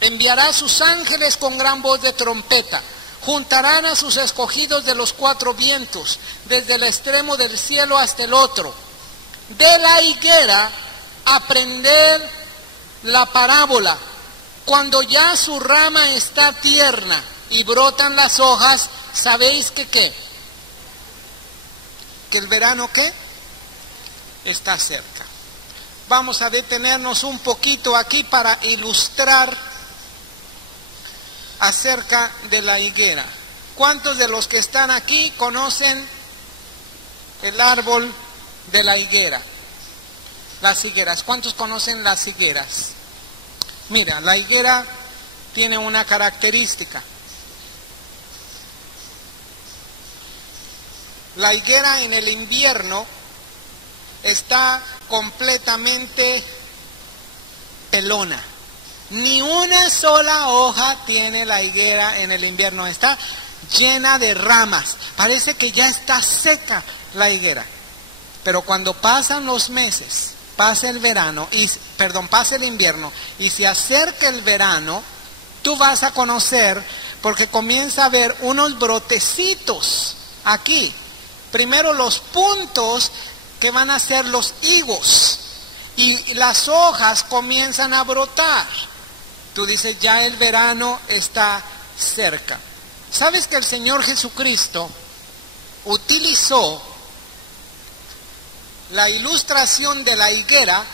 Enviará a sus ángeles con gran voz de trompeta, juntarán a sus escogidos de los cuatro vientos, desde el extremo del cielo hasta el otro. De la higuera aprended la parábola. Cuando ya su rama está tierna y brotan las hojas, ¿sabéis que qué? ¿Que el verano qué? Está cerca. Vamos a detenernos un poquito aquí para ilustrar acerca de la higuera. ¿Cuántos de los que están aquí conocen el árbol de la higuera? Las higueras. ¿Cuántos conocen las higueras? Mira, la higuera tiene una característica. La higuera en el invierno está completamente pelona. Ni una sola hoja tiene la higuera en el invierno. Está llena de ramas. Parece que ya está seca la higuera. Pero cuando pasan los meses, pasa el invierno y se acerca el verano, tú vas a conocer, porque comienza a haber unos brotecitos aquí. Primero los puntos que van a ser los higos, y las hojas comienzan a brotar. Tú dices, ya el verano está cerca. ¿Sabes que el Señor Jesucristo utilizó la ilustración de la higuera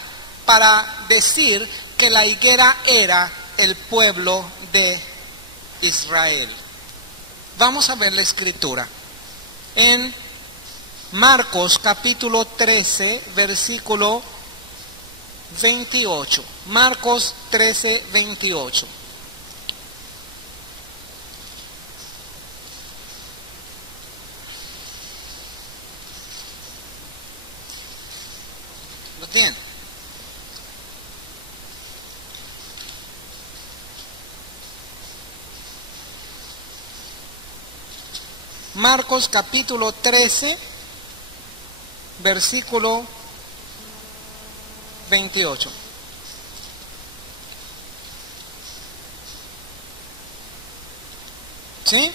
para decir que la higuera era el pueblo de Israel? Vamos a ver la escritura. En Marcos capítulo 13, versículo 28. Marcos 13, 28. ¿Lo tienen? Marcos capítulo 13, versículo 28. ¿Sí?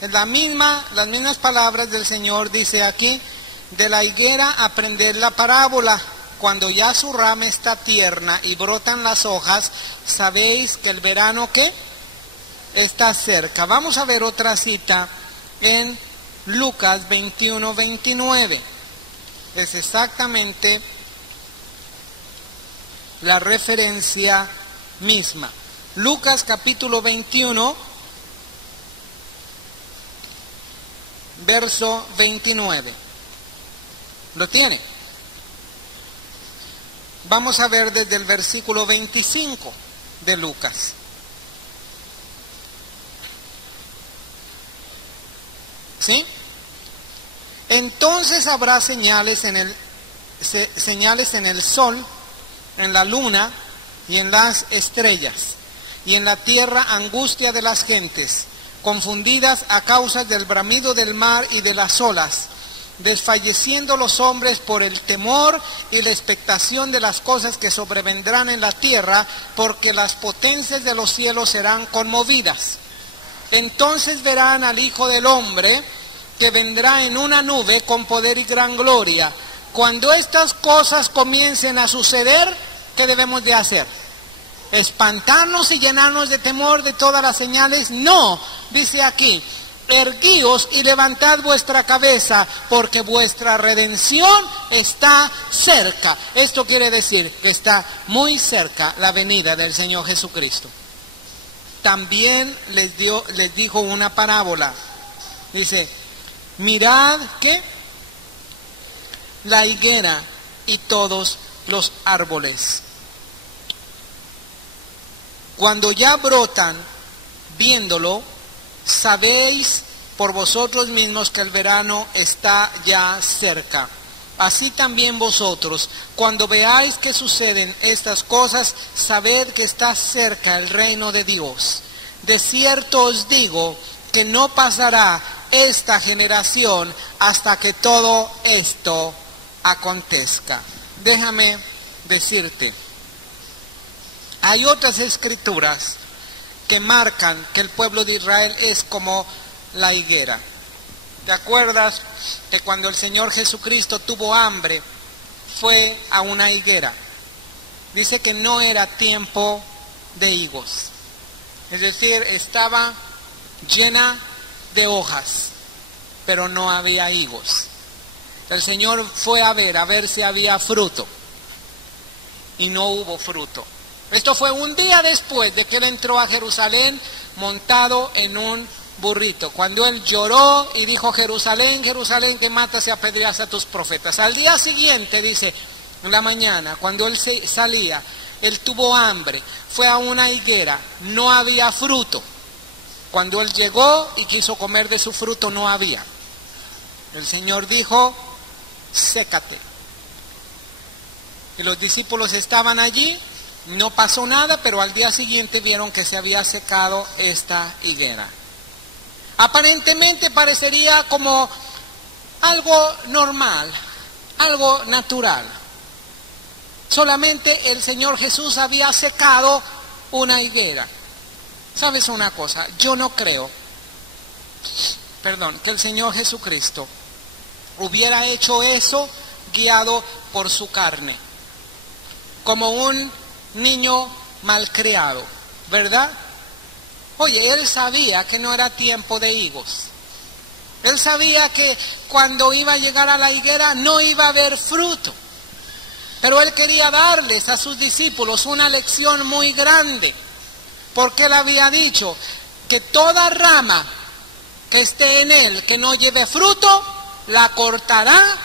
Es las mismas palabras del Señor, dice aquí, de la higuera aprended la parábola. Cuando ya su rama está tierna y brotan las hojas, sabéis que el verano, ¿qué? Está cerca. Vamos a ver otra cita en Lucas 21:29. Es exactamente la referencia misma. Lucas capítulo 21, verso 29. ¿Lo tiene? Vamos a ver desde el versículo 25 de Lucas. ¿Sí? Entonces habrá señales en el sol, en la luna y en las estrellas, y en la tierra angustia de las gentes, confundidas a causa del bramido del mar y de las olas, desfalleciendo los hombres por el temor y la expectación de las cosas que sobrevendrán en la tierra, porque las potencias de los cielos serán conmovidas. Entonces verán al Hijo del Hombre, que vendrá en una nube con poder y gran gloria. Cuando estas cosas comiencen a suceder, ¿qué debemos de hacer? ¿Espantarnos y llenarnos de temor de todas las señales? No, dice aquí, erguíos y levantad vuestra cabeza, porque vuestra redención está cerca. Esto quiere decir que está muy cerca la venida del Señor Jesucristo. También les dijo una parábola. Dice, mirad que la higuera y todos los árboles, cuando ya brotan, viéndolo, sabéis por vosotros mismos que el verano está ya cerca. Así también vosotros, cuando veáis que suceden estas cosas, sabed que está cerca el reino de Dios. De cierto os digo que no pasará esta generación hasta que todo esto acontezca. Déjame decirte, hay otras escrituras que marcan que el pueblo de Israel es como la higuera. ¿Te acuerdas que cuando el Señor Jesucristo tuvo hambre, fue a una higuera? Dice que no era tiempo de higos. Es decir, estaba llena de hojas, pero no había higos. El Señor fue a ver si había fruto, y no hubo fruto. Esto fue un día después de que él entró a Jerusalén montado en un burrito, cuando él lloró y dijo, Jerusalén, Jerusalén, que matas y apedreas a tus profetas. Al día siguiente, dice, en la mañana, cuando él salía, él tuvo hambre, fue a una higuera, no había fruto. Cuando él llegó y quiso comer de su fruto, no había. El Señor dijo, sécate. Y los discípulos estaban allí, no pasó nada, pero al día siguiente vieron que se había secado esta higuera. Aparentemente parecería como algo normal, algo natural. Solamente el Señor Jesús había secado una higuera. ¿Sabes una cosa? Yo no creo, que el Señor Jesucristo hubiera hecho eso guiado por su carne, como un niño malcriado, ¿verdad? Oye, él sabía que no era tiempo de higos. Él sabía que cuando iba a llegar a la higuera no iba a haber fruto. Pero él quería darles a sus discípulos una lección muy grande, porque él había dicho que toda rama que esté en él que no lleve fruto, la cortará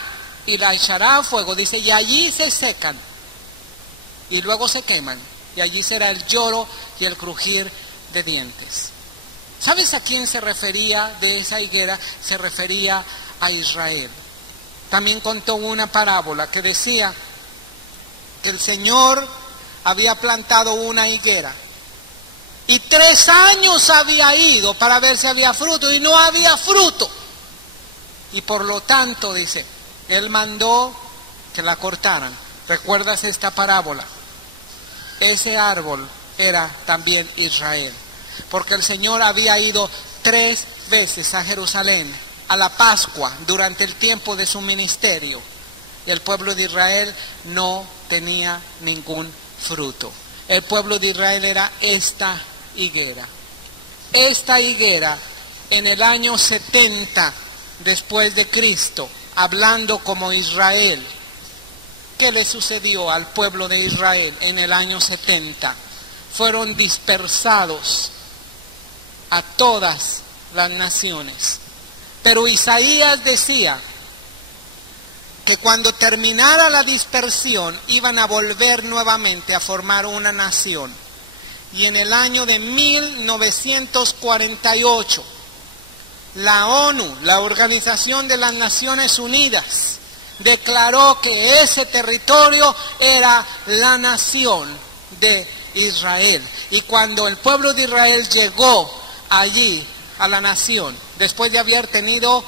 y la echará a fuego. Dice, y allí se secan y luego se queman, y allí será el lloro y el crujir de dientes. ¿Sabes a quién se refería de esa higuera? Se refería a Israel. También contó una parábola que decía que el Señor había plantado una higuera y 3 años había ido para ver si había fruto y no había fruto. Y por lo tanto, dice, él mandó que la cortaran. ¿Recuerdas esta parábola? Ese árbol era también Israel, porque el Señor había ido 3 veces a Jerusalén, a la Pascua, durante el tiempo de su ministerio. Y el pueblo de Israel no tenía ningún fruto. El pueblo de Israel era esta higuera. Esta higuera en el año 70 después de Cristo, hablando como Israel. ¿Qué le sucedió al pueblo de Israel en el año 70? Fueron dispersados a todas las naciones. Pero Isaías decía que cuando terminara la dispersión iban a volver nuevamente a formar una nación. Y en el año de 1948, la ONU, la Organización de las Naciones Unidas, declaró que ese territorio era la nación de Israel. Y cuando el pueblo de Israel llegó allí a la nación, después de haber tenido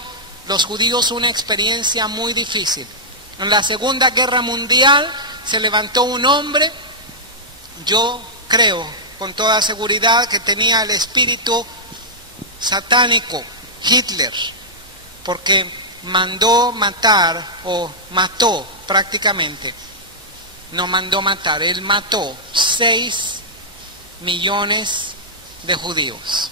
los judíos una experiencia muy difícil. En la Segunda Guerra Mundial se levantó un hombre, yo creo con toda seguridad que tenía el espíritu satánico, Hitler, porque mandó matar, o mató prácticamente, no mandó matar, él mató 6 millones de judíos.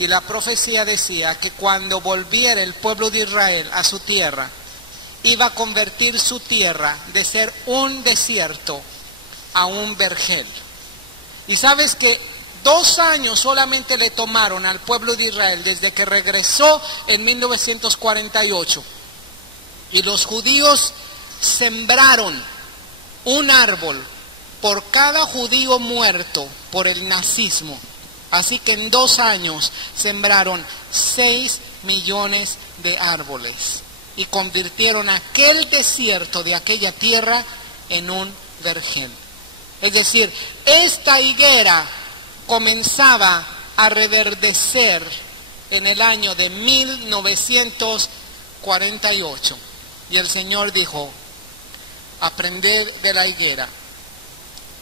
Y la profecía decía que cuando volviera el pueblo de Israel a su tierra, iba a convertir su tierra de ser un desierto a un vergel. Y sabes que 2 años solamente le tomaron al pueblo de Israel desde que regresó en 1948. Y los judíos sembraron un árbol por cada judío muerto por el nazismo. Así que en 2 años sembraron 6 millones de árboles y convirtieron aquel desierto de aquella tierra en un vergel. Es decir, esta higuera comenzaba a reverdecer en el año de 1948. Y el Señor dijo, aprended de la higuera.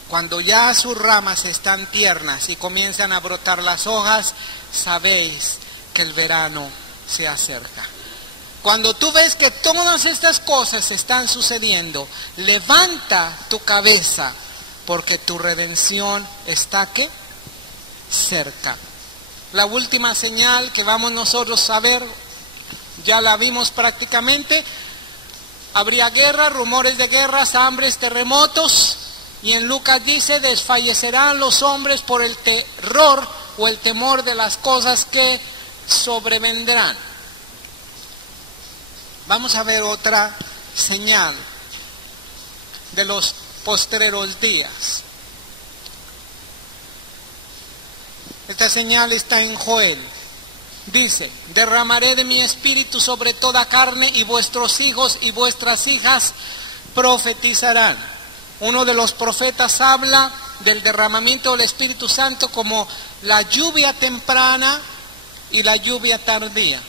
Cuando ya sus ramas están tiernas y comienzan a brotar las hojas, sabéis que el verano se acerca. Cuando tú ves que todas estas cosas están sucediendo, levanta tu cabeza, porque tu redención está ¿qué? Cerca. La última señal que vamos nosotros a ver, ya la vimos prácticamente. Habría guerra, rumores de guerras, hambres, terremotos. Y en Lucas dice, desfallecerán los hombres por el terror o el temor de las cosas que sobrevendrán. Vamos a ver otra señal de los postreros días. Esta señal está en Joel. Dice, derramaré de mi espíritu sobre toda carne y vuestros hijos y vuestras hijas profetizarán. Uno de los profetas habla del derramamiento del Espíritu Santo como la lluvia temprana y la lluvia tardía.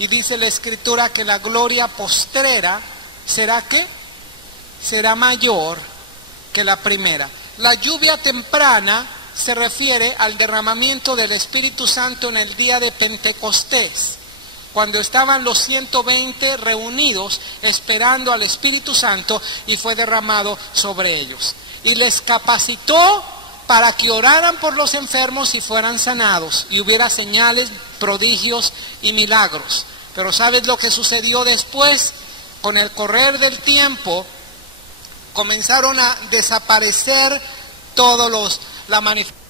Y dice la Escritura que la gloria postrera será ¿qué? Será mayor que la primera. La lluvia temprana se refiere al derramamiento del Espíritu Santo en el día de Pentecostés, cuando estaban los 120 reunidos esperando al Espíritu Santo y fue derramado sobre ellos. Y les capacitó para que oraran por los enfermos y fueran sanados, y hubiera señales, prodigios y milagros. Pero ¿sabes lo que sucedió después? Con el correr del tiempo, comenzaron a desaparecer todos la manifestación